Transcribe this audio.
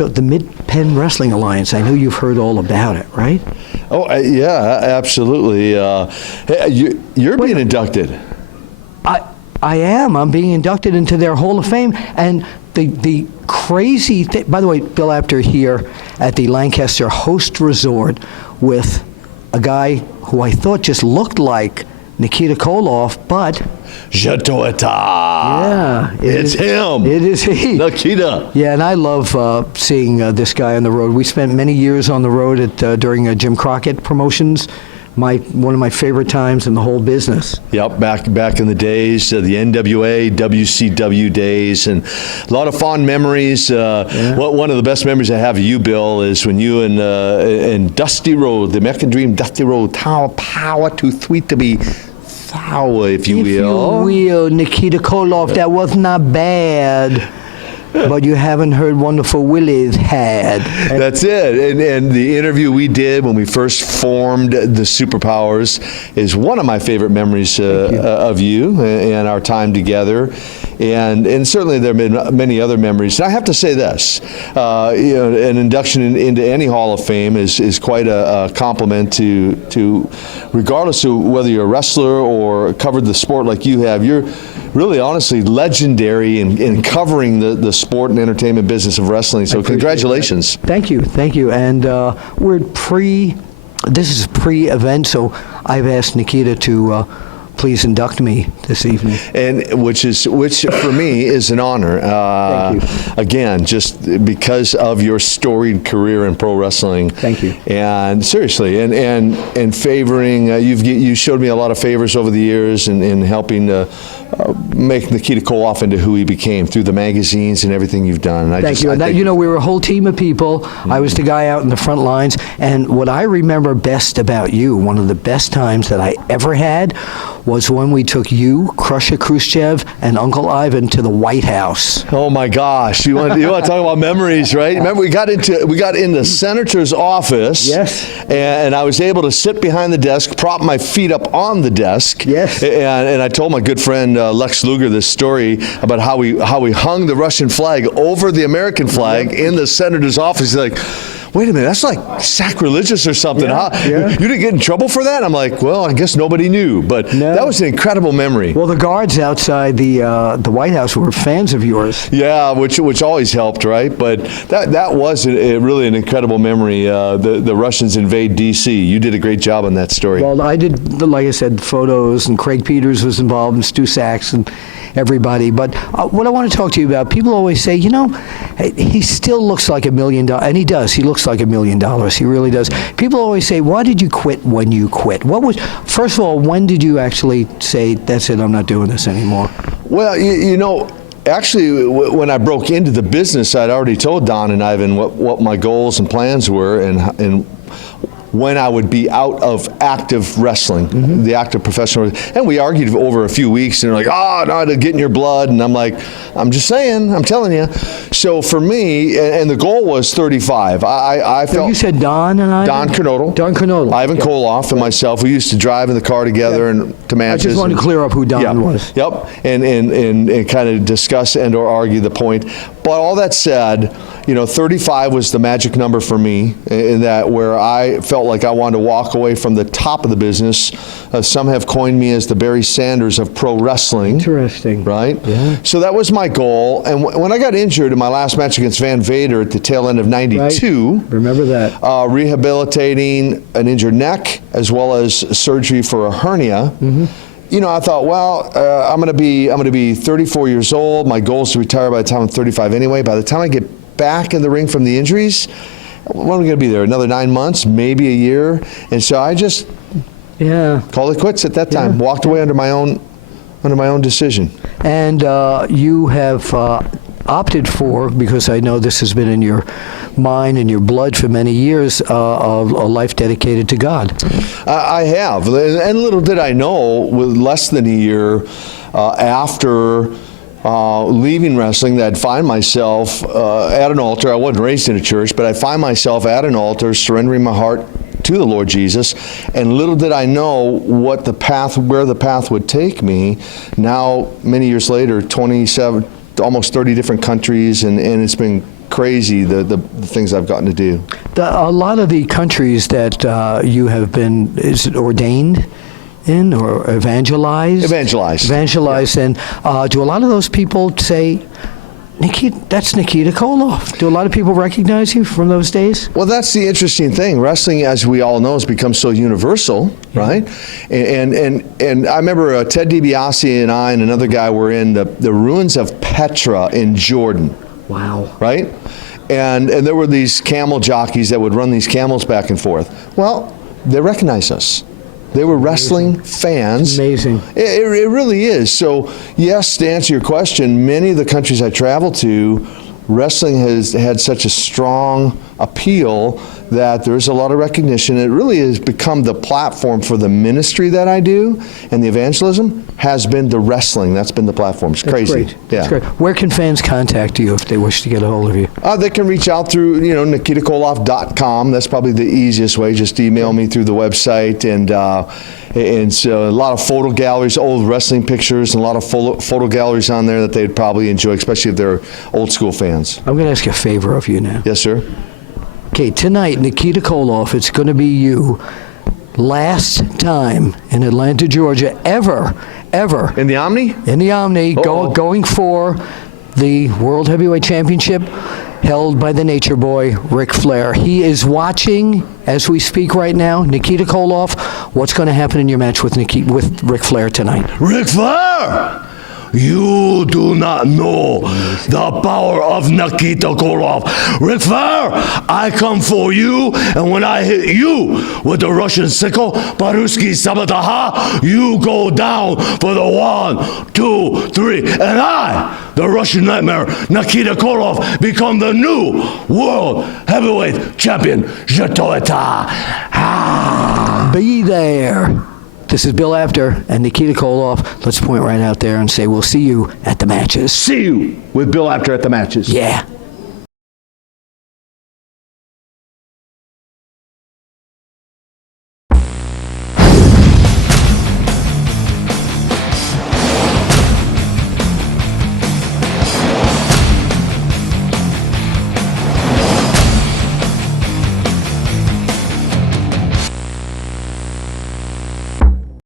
So the Mid-Penn Wrestling Alliance, I know you've heard all about it, right? Oh, yeah, absolutely. Hey, you're being inducted. I am. I'm being inducted into their Hall of Fame. And the crazy thing, by the way, Bill Apter here at the Lancaster Host Resort with a guy who I thought just looked like Nikita Koloff, but... Yeah. It's him. It is he. Nikita. Yeah, and I love seeing this guy on the road. We spent many years on the road during Jim Crockett promotions. One of my favorite times in the whole business. Yep, back in the days, the NWA, WCW days, and a lot of fond memories. One of the best memories I have of you, Bill, is when you and Dusty Road, the American Dream, Dusty Road, power too sweet to be sour, if you will, Nikita Koloff, that was not bad. But you haven't heard Wonderful Willie's had. That's it. And the interview we did when we first formed the Superpowers is one of my favorite memories of you and our time together. And certainly there have been many other memories. And I have to say this, an induction into any Hall of Fame is quite a compliment to regardless of whether you're a wrestler or covered the sport like you have, you're really honestly legendary in covering the sport and entertainment business of wrestling. So congratulations. Thank you. And this is pre-event, so I've asked Nikita to please induct me this evening. And which for me is an honor. Thank you. Again, just because of your storied career in pro wrestling. Thank you. And seriously, and favoring, you showed me a lot of favors over the years in helping make Nikita Koloff into who he became through the magazines and everything you've done. Thank you. And we were a whole team of people. Mm-hmm. I was the guy out in the front lines. And what I remember best about you, one of the best times that I ever had, was when we took you, Crusher Khrushchev, and Uncle Ivan to the White House. Oh my gosh! You want to talk about memories, right? Remember, we got in the senator's office. Yes. And I was able to sit behind the desk, prop my feet up on the desk. Yes. And I told my good friend Lex Luger this story about how we hung the Russian flag over the American flag in the senator's office. He's like, wait a minute, that's like sacrilegious or something. Yeah, huh? yeah. You didn't get in trouble for that? I'm like, well, I guess nobody knew, but that was an incredible memory. Well, the guards outside the White House were fans of yours. Yeah, which always helped, right? But that was really an incredible memory. The Russians invade D.C. You did a great job on that story. Well, I did, like I said, photos, and Craig Peters was involved, and Stu Sachs, and everybody. But what I want to talk to you about, people always say, he still looks like $1 million, and he does. He looks like $1 million. He really does. People always say, why did you quit when you quit? First of all, when did you actually say, that's it, I'm not doing this anymore? Well, actually, when I broke into the business, I'd already told Don and Ivan what my goals and plans were, and when I would be out of active wrestling, the active professional. And we argued over a few weeks, and they're like, oh, no, to get in your blood. And I'm like, I'm just saying, I'm telling you. So for me, and the goal was 35. I felt. You said Don and I? Don Kernodle. Don Kernodle. Ivan Koloff and myself, we used to drive in the car together and to matches. I just wanted to clear up who Don was. Yep, and kind of discuss and or argue the point. But all that said, 35 was the magic number for me, in that where I felt like I wanted to walk away from the top of the business. Some have coined me as the Barry Sanders of pro wrestling. Interesting. Right? Yeah. So that was my goal. And when I got injured in my last match against Van Vader at the tail end of '92, right. Remember that. Rehabilitating an injured neck as well as surgery for a hernia. Mm-hmm. I thought, well, I'm going to be 34 years old. My goal is to retire by the time I'm 35 anyway. By the time I get back in the ring from the injuries, when am I going to be there? Another 9 months, maybe a year. And so I just called it quits at that time. Walked away under my own decision. And you have opted for, because I know this has been in your mind and your blood for many years, of a life dedicated to God. I have, and little did I know, with less than a year after leaving wrestling, that I'd find myself at an altar. I wasn't raised in a church, but I find myself at an altar, surrendering my heart to the Lord Jesus, and little did I know where the path would take me. Now, many years later, 27, almost 30 different countries, and it's been crazy the things I've gotten to do. A lot of the countries that you have been, is it ordained in or evangelized? Evangelized. And do a lot of those people say, that's Nikita Koloff? Do a lot of people recognize you from those days? Well, that's the interesting thing. Wrestling, as we all know, has become so universal, right? And I remember Ted DiBiase and I and another guy were in the ruins of Petra in Jordan. Wow. Right? And there were these camel jockeys that would run these camels back and forth. Well, they recognized us. They were wrestling fans. Amazing. It really is. So, yes, to answer your question, many of the countries I travel to, wrestling has had such a strong appeal that there's a lot of recognition. It really has become the platform for the ministry that I do, and the evangelism has been the wrestling. That's been the platform. It's crazy. Great. That's great. Where can fans contact you if they wish to get a hold of you? They can reach out through, NikitaKoloff.com. That's probably the easiest way. Just email me through the website, and so a lot of photo galleries, old wrestling pictures, and a lot of photo galleries on there that they'd probably enjoy, especially if they're old school fans. I'm going to ask you a favor of you now. Yes, sir. Okay, tonight, Nikita Koloff, it's going to be you. Last time in Atlanta, Georgia, ever. In the Omni? In the Omni, going for the World Heavyweight Championship held by the Nature Boy, Ric Flair. He is watching as we speak right now. Nikita Koloff, what's going to happen in your match with Ric Flair tonight? Ric Flair! You do not know the power of Nikita Koloff. Ric Flair, I come for you, and when I hit you with the Russian sickle, Paruski Sabataha, you go down for the 1, 2, 3, and I, the Russian Nightmare, Nikita Koloff, become the new World Heavyweight Champion. Je t'attends. Be there. This is Bill Apter and Nikita Koloff. Let's point right out there and say we'll see you at the matches. See you with Bill Apter at the matches. Yeah.